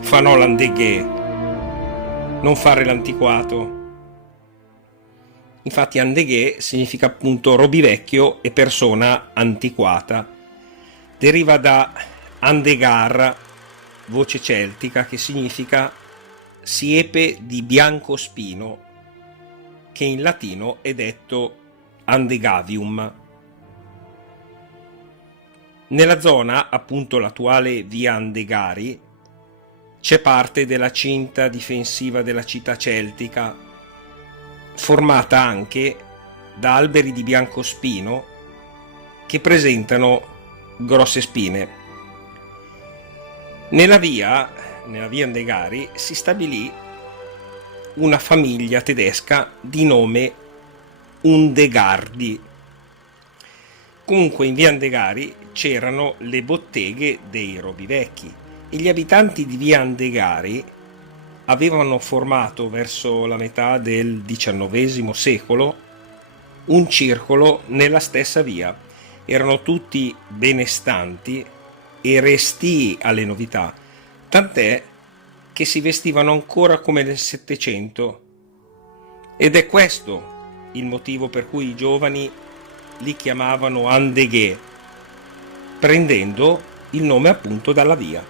fanno l'andeghe, non fare l'antiquato. Infatti andeghe significa appunto robivecchio e persona antiquata. Deriva da andegar, voce celtica, che significa siepe di biancospino, che in latino è detto andegavium. Nella zona, appunto l'attuale via Andegari, c'è parte della cinta difensiva della città celtica, formata anche da alberi di biancospino che presentano grosse spine. Nella via Andegari si stabilì una famiglia tedesca di nome Undegardi. Comunque in via Andegari c'erano le botteghe dei robivecchi e gli abitanti di via Andegari avevano formato verso la metà del XIX secolo un circolo nella stessa via. Erano tutti benestanti e restii alle novità, tant'è che si vestivano ancora come nel Settecento. Ed è questo il motivo per cui i giovani li chiamavano Andeghe, prendendo il nome appunto dalla via.